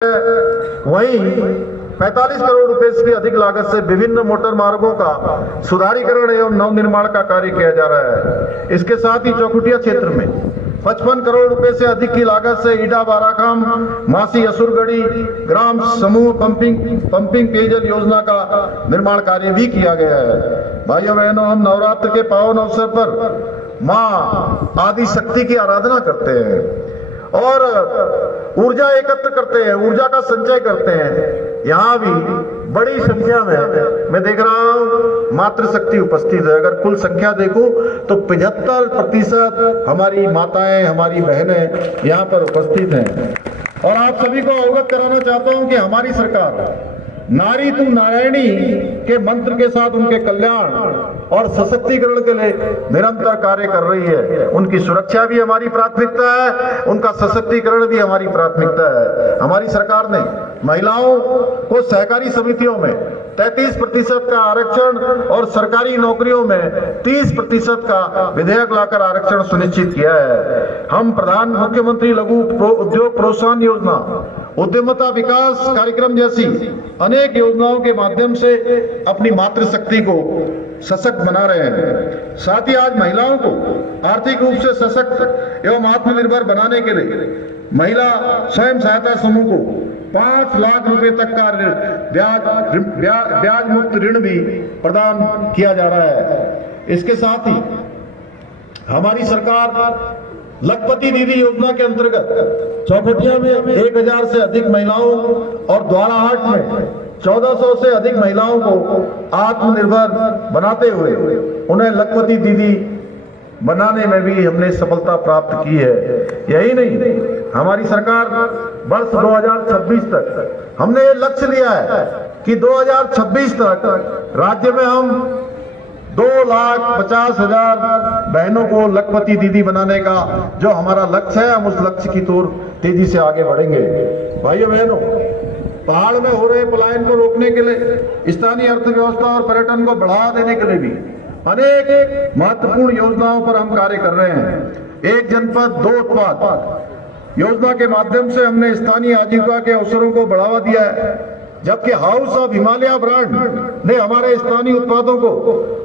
वहीं 45 करोड़ रुपए से अधिक लागत से विभिन्न मोटर मार्गों का सुधारीकरण एवं नवनिर्माण का कार्य किया जा रहा है। इसके साथ ही चौखुटिया क्षेत्र में 55 करोड़ रुपए से अधिक की लागत से ईडा बाराखाम मासी असुरगढ़ी ग्राम समूह पंपिंग पेयजल योजना का निर्माण कार्य भी किया गया है। भाइयों बहनों, हम नवरात्र के पावन अवसर पर मां आदि शक्ति की आराधना करते हैं और ऊर्जा एकत्र करते हैं, ऊर्जा का संचय करते हैं। यहाँ भी बड़ी संख्या में मैं देख रहा हूँ मातृशक्ति उपस्थित है। अगर कुल संख्या देखूं तो 75% हमारी माताएं, हमारी बहनें यहाँ पर उपस्थित हैं। और आप सभी को अवगत कराना चाहता हूँ कि हमारी सरकार नारी तू नारायणी के मंत्र के साथ उनके कल्याण और सशक्तिकरण के लिए निरंतर कार्य कर रही है। उनकी सुरक्षा भी हमारी प्राथमिकता है, उनका सशक्तिकरण भी हमारी प्राथमिकता है। हमारी सरकार ने महिलाओं को सहकारी समितियों में 33% का आरक्षण और सरकारी नौकरियों में 30% का विधेयक लाकर आरक्षण सुनिश्चित किया है। हम प्रधान मुख्यमंत्री लघु उद्योग प्रोत्साहन योजना, उद्यमता विकास कार्यक्रम जैसी अनेक योजनाओं के माध्यम से अपनी मातृशक्ति को सशक्त बना रहे हैं। साथ ही आज महिलाओं को आर्थिक रूप से सशक्त एवं आत्मनिर्भर बनाने के लिए महिला स्वयं सहायता समूह को 5 लाख रुपए तक का ब्याज मुक्त ऋण भी प्रदान किया जा रहा है। इसके साथ ही हमारी सरकार लखपति दीदी योजना के अंतर्गत चौखुटिया में 1000 से अधिक महिलाओं और द्वाराहाट में 1400 से अधिक महिलाओं को आत्मनिर्भर बनाते हुए उन्हें लखपति दीदी बनाने में भी हमने सफलता प्राप्त की है। यही नहीं, हमारी सरकार वर्ष 2026 तक हमने ये लक्ष्य लिया है कि 2026 तक राज्य में हम 2,50,000 बहनों को लखपति दीदी बनाने का जो हमारा लक्ष्य है, हम उस लक्ष्य की ओर तेजी से आगे बढ़ेंगे। भाइयों बहनों, पहाड़ में हो रहे पलायन को रोकने के लिए, स्थानीय अर्थव्यवस्था और पर्यटन को बढ़ावा देने के लिए भी अनेक महत्वपूर्ण योजनाओं पर हम कार्य कर रहे हैं। एक जनपद दो उत्पाद योजना के माध्यम से हमने स्थानीय आजीविका के अवसरों को बढ़ावा दिया है, जबकि हाउस ऑफ हिमालय ब्रांड ने हमारे स्थानीय उत्पादों को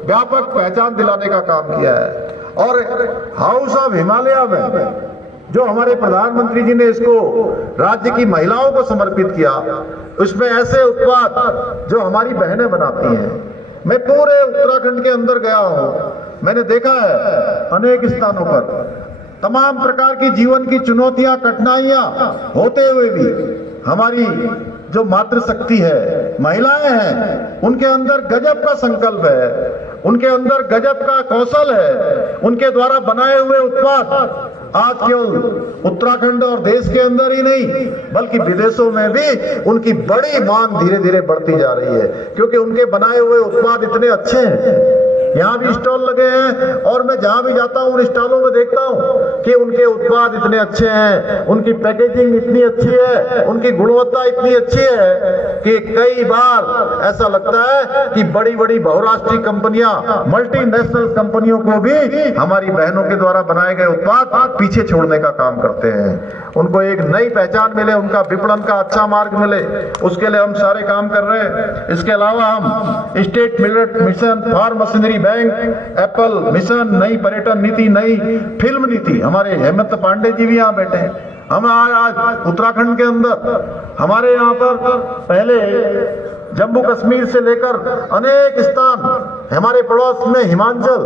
व्यापक पहचान दिलाने का काम किया है। और हाउस ऑफ हिमालय में जो हमारे प्रधानमंत्री जी ने इसको राज्य की महिलाओं को समर्पित किया, उसमें ऐसे उत्पाद जो हमारी बहनें बनाती हैं। मैं पूरे उत्तराखंड के अंदर गया हूं, मैंने देखा है अनेक स्थानों पर तमाम प्रकार की जीवन की चुनौतियां, कठिनाइयां होते हुए भी हमारी जो मातृशक्ति है, महिलाएं हैं, उनके अंदर गजब का संकल्प है, उनके अंदर गजब का कौशल है। उनके द्वारा बनाए हुए उत्पाद आज केवल उत्तराखंड और देश के अंदर ही नहीं बल्कि विदेशों में भी उनकी बड़ी मांग धीरे धीरे बढ़ती जा रही है, क्योंकि उनके बनाए हुए उत्पाद इतने अच्छे हैं। यहाँ भी स्टॉल लगे हैं और मैं जहाँ भी जाता हूँ उन स्टॉलों में देखता हूँ कि उनके उत्पाद इतने अच्छे हैं, उनकी पैकेजिंग इतनी अच्छी है, उनकी गुणवत्ता इतनी अच्छी है कि कई बार ऐसा लगता है कि बड़ी बड़ी बहुराष्ट्रीय कंपनियां, मल्टीनेशनल कंपनियों को भी हमारी बहनों के द्वारा बनाए गए उत्पाद पीछे छोड़ने का काम करते हैं। उनको एक नई पहचान मिले, उनका विपणन का अच्छा मार्ग मिले, उसके लिए हम सारे काम कर रहे हैं। इसके अलावा हम state millet mission, farm machinery bank, apple mission, नई पर्यटन नीति, नई फिल्म नीति, हमारे हेमंत पांडे जी भी यहाँ बैठे हैं। हम आज उत्तराखंड के अंदर हमारे यहाँ पर पहले जम्मू कश्मीर से लेकर अनेक स्थान, हमारे पड़ोस में हिमाचल,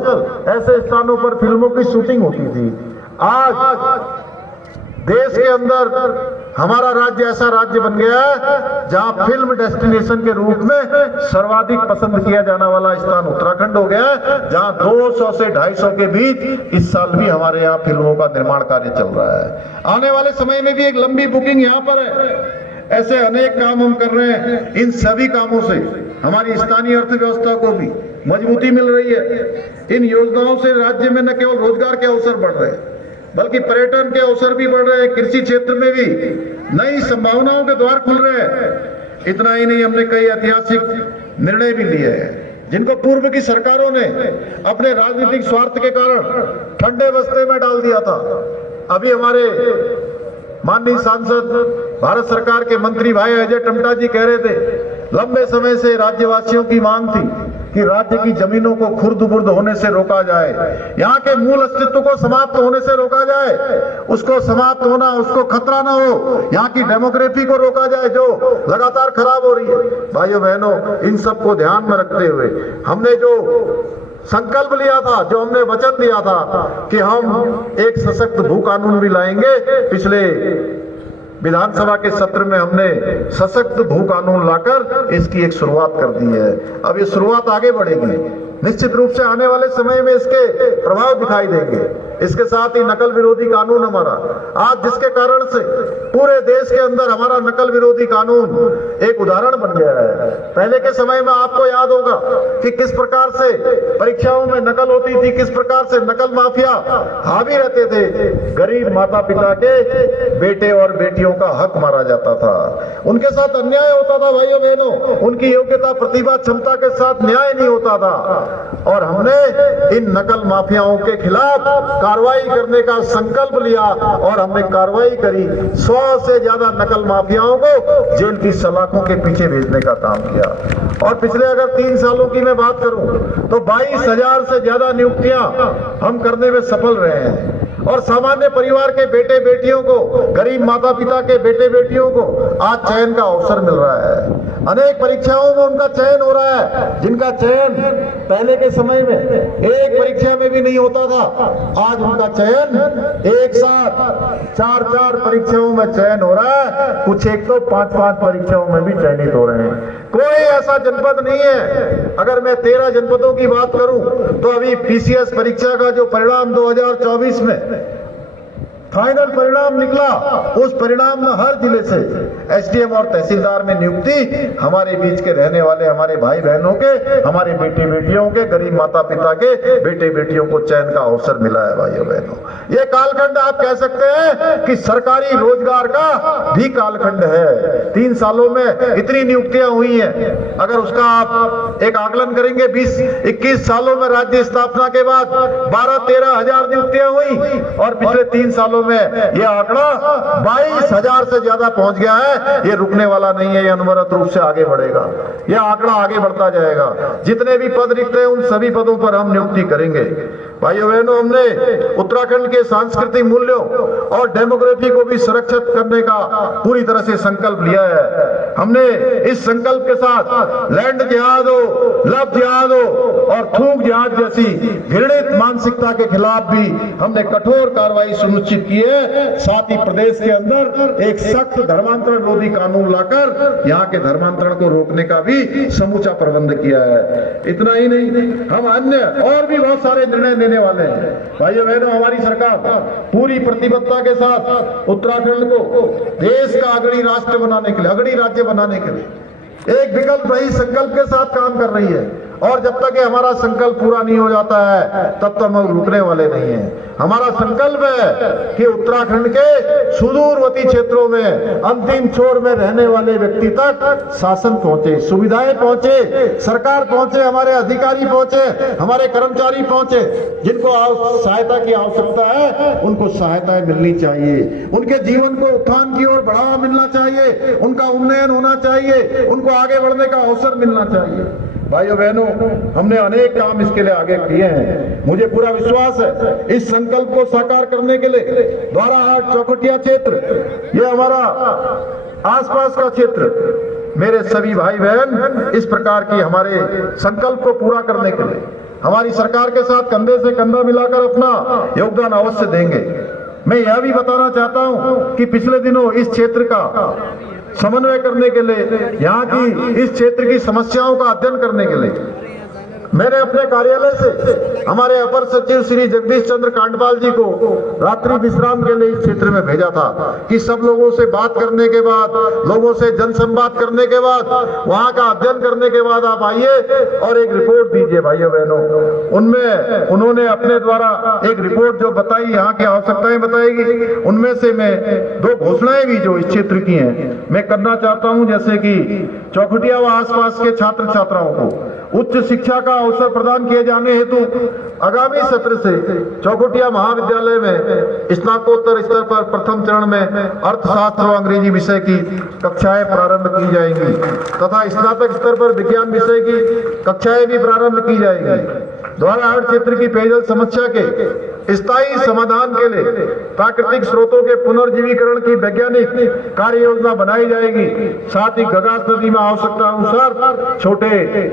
ऐसे स्थानों पर फिल्मों की शूटिंग होती थी। आज देश के अंदर हमारा राज्य ऐसा राज्य बन गया है जहां फिल्म डेस्टिनेशन के रूप में सर्वाधिक पसंद किया जाने वाला स्थान उत्तराखंड हो गया है, जहां 200 से 250 के बीच इस साल भी हमारे यहाँ फिल्मों का निर्माण कार्य चल रहा है। आने वाले समय में भी एक लंबी बुकिंग यहाँ पर है। ऐसे अनेक काम हम कर रहे हैं। इन सभी कामों से हमारी स्थानीय अर्थव्यवस्था को भी मजबूती मिल रही है। इन योजनाओं से राज्य में न केवल रोजगार के अवसर बढ़ रहे हैं बल्कि पर्यटन के अवसर भी बढ़ रहे हैं। कृषि क्षेत्र में भी नई संभावनाओं के द्वार खुल रहे हैं। इतना ही नहीं, हमने कई ऐतिहासिक निर्णय भी लिए हैं जिनको पूर्व की सरकारों ने अपने राजनीतिक स्वार्थ के कारण ठंडे बस्ते में डाल दिया था। अभी हमारे माननीय सांसद भारत सरकार के मंत्री भाई अजय टमटा जी कह रहे थे, लंबे समय से राज्यवासियों की मांग थी कि राज्य की जमीनों को खुर्द-बुर्द होने से रोका जाए, यहाँ के मूल अस्तित्व को समाप्त होने से रोका जाए, उसको समाप्त होना, उसको खतरा ना हो, यहाँ की डेमोग्राफी को रोका जाए जो लगातार खराब हो रही है। भाइयों बहनों, इन सब को ध्यान में रखते हुए हमने जो संकल्प लिया था, जो हमने वचन दिया था कि हम एक सशक्त भू कानून भी लाएंगे, पिछले विधानसभा के सत्र में हमने सशक्त भू कानून लाकर इसकी एक शुरुआत कर दी है। अब ये शुरुआत आगे बढ़ेगी, निश्चित रूप से आने वाले समय में इसके प्रभाव दिखाई देंगे। इसके साथ ही नकल विरोधी कानून हमारा आज, जिसके कारण से पूरे देश के अंदर हमारा नकल विरोधी कानून एक उदाहरण बन गया है। पहले के समय में आपको याद होगा कि किस प्रकार से परीक्षाओं में नकल होती थी, किस प्रकार से नकल माफिया हावी रहते थे। गरीब माता पिता के बेटे और बेटियों का हक मारा जाता था, उनके साथ अन्याय होता था। भाइयों बहनों, उनकी योग्यता, प्रतिभा, क्षमता के साथ न्याय नहीं होता था और हमने इन नकल माफियाओं के खिलाफ कार्रवाई करने का संकल्प लिया और हमने कार्रवाई करी। 100 से ज्यादा नकल माफियाओं को जेल की सलाखों के पीछे भेजने का काम किया। और पिछले अगर 3 सालों की मैं बात करूं तो 22,000 से ज्यादा नियुक्तियां हम करने में सफल रहे हैं और सामान्य परिवार के बेटे बेटियों को, गरीब माता पिता के बेटे बेटियों को आज चयन का अवसर मिल रहा है। अनेक परीक्षाओं में उनका चयन हो रहा है, जिनका चयन पहले के समय में एक परीक्षा में भी नहीं होता था, आज उनका चयन एक साथ 4-4 परीक्षाओं में चयन हो रहा है। कुछ एक तो 5-5 परीक्षाओं में भी चयनित हो रहे हैं। कोई ऐसा जनपद नहीं है। अगर मैं 13 जनपदों की बात करूं तो अभी पीसीएस परीक्षा का जो परिणाम 2024 में फाइनल परिणाम निकला, उस परिणाम में हर जिले से एसडीएम और तहसीलदार में नियुक्ति हमारे बीच के रहने वाले हमारे भाई बहनों के, हमारे बेटे बेटियों के, गरीब माता पिता के बेटे बेटियों को चयन का अवसर मिला है। भाइयों बहनों, ये कालखंड आप कह सकते हैं कि सरकारी रोजगार का भी कालखंड है। 3 सालों में इतनी नियुक्तियां हुई हैं, अगर उसका आप एक आकलन करेंगे 20-21 सालों में राज्य स्थापना के बाद 12-13 हजार नियुक्तियां हुई और पिछले 3 सालों में यह आंकड़ा 22,000 से ज्यादा पहुंच गया है। ये रुकने वाला नहीं है, ये अनवरत रूप से आगे बढ़ेगा, यह आंकड़ा आगे बढ़ता जाएगा। जितने भी पद रिक्त हैं उन सभी पदों पर हम नियुक्ति करेंगे। भाइयों बहनों, हमने उत्तराखंड के सांस्कृतिक मूल्यों और डेमोग्राफी को भी सुरक्षित करने का पूरी तरह से संकल्प लिया है। हमने इस संकल्प के साथ लैंड जिहाद हो, लव जिहाद हो और थूक जिहाद जैसी घृणित मानसिकता के खिलाफ भी हमने कठोर कार्रवाई सुनिश्चित की है। साथ ही प्रदेश के अंदर एक सख्त धर्मांतरण रोधी कानून लाकर यहाँ के धर्मांतरण को रोकने का भी समूचा प्रबंध किया है। इतना ही नहीं, हम अन्य और भी बहुत सारे निर्णय लेने वाले हैं। भाइयों बहनों, हमारी सरकार पूरी प्रतिबद्धता के साथ उत्तराखंड को देश का अग्रणी राष्ट्र बनाने के लिए, अग्रणी राज्य बनाने के लिए एक विकल्प रही संकल्प के साथ काम कर रही है। और जब तक ये हमारा संकल्प पूरा नहीं हो जाता है तब तक हम रुकने वाले नहीं हैं। हमारा संकल्प है कि उत्तराखंड के सुदूरवर्ती क्षेत्रों में अंतिम छोर में रहने वाले व्यक्ति तक शासन पहुंचे, सुविधाएं पहुंचे, सरकार पहुंचे, हमारे अधिकारी पहुंचे, हमारे कर्मचारी पहुंचे। जिनको सहायता की आवश्यकता है उनको सहायताएं मिलनी चाहिए, उनके जीवन को उत्थान की ओर बढ़ावा मिलना चाहिए, उनका उन्नयन होना चाहिए, उनको आगे बढ़ने का अवसर मिलना चाहिए। भाइयों बहनों, हमने अनेक काम इसके लिए आगे किए हैं। मुझे पूरा विश्वास है इस संकल्प को साकार करने के लिए द्वाराहाट चौखटिया क्षेत्र, ये हमारा आसपास का क्षेत्र, मेरे सभी भाई बहन इस प्रकार की हमारे संकल्प को पूरा करने के लिए हमारी सरकार के साथ कंधे से कंधा मिलाकर अपना योगदान अवश्य देंगे। मैं यह भी बताना चाहता हूं कि पिछले दिनों इस क्षेत्र का समन्वय करने के लिए, यहाँ की इस क्षेत्र की समस्याओं का अध्ययन करने के लिए मैंने अपने कार्यालय से हमारे अपर सचिव श्री जगदीश चंद्र कांडपाल जी को रात्रि विश्राम के लिए इस क्षेत्र में भेजा था कि सब लोगों से बात करने के बाद, लोगों से जनसंवाद करने के बाद, वहां का अध्ययन करने के बाद आप आइए और एक रिपोर्ट दीजिए। भाइयों बहनों, उनमें उन्होंने अपने द्वारा एक रिपोर्ट जो बताई, यहाँ की आवश्यकताएं बताएगी, उनमें से मैं 2 घोषणाएं भी जो इस क्षेत्र की हैं मैं करना चाहता हूं। जैसे कि चौखटिया व आसपास के छात्र छात्राओं को उच्च शिक्षा का अवसर प्रदान किए जाने हेतु आगामी सत्र से चौखुटिया महाविद्यालय में स्नातकोत्तर स्तर पर प्रथम चरण में अर्थशास्त्र और अंग्रेजी विषय की कक्षाएं प्रारंभ की जाएंगी तथा स्नातक स्तर पर विज्ञान विषय की कक्षाएं भी प्रारंभ की जाएंगी। द्वाराहाट क्षेत्र की पेयजल समस्या के स्थायी समाधान के लिए प्राकृतिक स्रोतों के पुनर्जीवीकरण की वैज्ञानिक कार्य योजना बनाई जाएगी। साथ ही गगास नदी में आवश्यकता अनुसार छोटे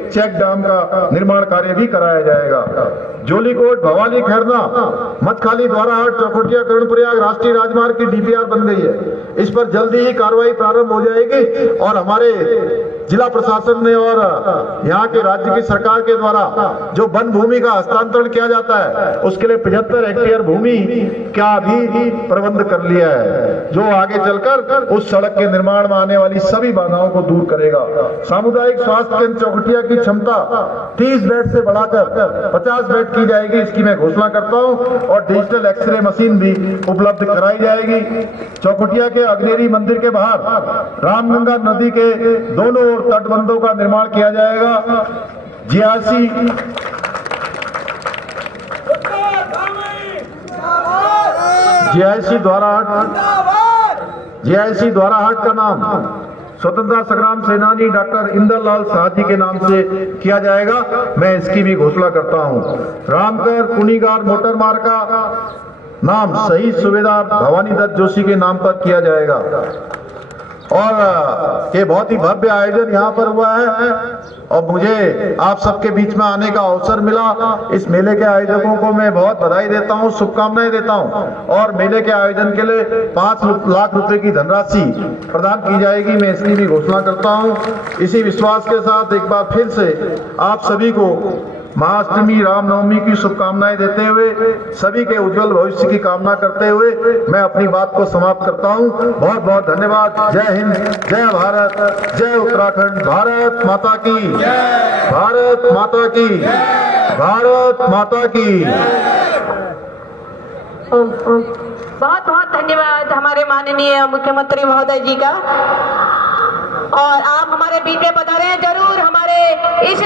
चेक डैम का निर्माण कार्य भी कराया जाएगा। जोलीकोट, भवाली, खैरना, मचखाली, द्वाराहाट, चौखुटिया, कर्णप्रयाग राष्ट्रीय राजमार्ग की डीपीआर बन गई है। इस पर जल्दी ही कार्रवाई प्रारंभ हो जाएगी और हमारे जिला प्रशासन ने और यहाँ के राज्य की सरकार के द्वारा जो वन भूमि का हस्तांतरण किया जाता है उसके लिए 75 हेक्टेयर भूमि का भी प्रबंध कर लिया है, जो आगे चलकर उस सड़क के निर्माण में आने वाली सभी बाधाओं को दूर करेगा। सामुदायिक स्वास्थ्य केंद्र चौखुटिया की क्षमता 30 बेड से बढ़ाकर 50 बेड की जाएगी, इसकी मैं घोषणा करता हूं और डिजिटल एक्सरे मशीन भी उपलब्ध कराई जाएगी। चौखुटिया के अग्नेरी मंदिर के बाहर रामगंगा नदी के दोनों ओर तटबंधों का निर्माण किया जाएगा। जीआईसी द्वाराहाट का नाम स्वतंत्रता संग्राम सेनानी डॉक्टर इंदरलाल शाह जी के नाम से किया जाएगा, मैं इसकी भी घोषणा करता हूं। रामकर कुनीगार मोटर मार्ग का नाम शहीद सूबेदार भवानी दत्त जोशी के नाम पर किया जाएगा। और ये बहुत ही भव्य आयोजन यहाँ पर हुआ है और मुझे आप सबके बीच में आने का अवसर मिला। इस मेले के आयोजकों को मैं बहुत बधाई देता हूँ, शुभकामनाएं देता हूँ और मेले के आयोजन के लिए 5 लाख रुपए की धनराशि प्रदान की जाएगी, मैं इसकी भी घोषणा करता हूँ। इसी विश्वास के साथ एक बार फिर से आप सभी को महाअष्टमी रामनवमी की शुभकामनाएं देते हुए सभी के उज्जवल भविष्य की कामना करते हुए मैं अपनी बात को समाप्त करता हूं। बहुत बहुत धन्यवाद। जय हिंद, जय भारत, जय उत्तराखंड। भारत माता की, भारत माता की, भारत माता की। बहुत बहुत धन्यवाद हमारे माननीय मुख्यमंत्री महोदय जी का। और आप हमारे बीच में पधारे हैं, जरूर हमारे इस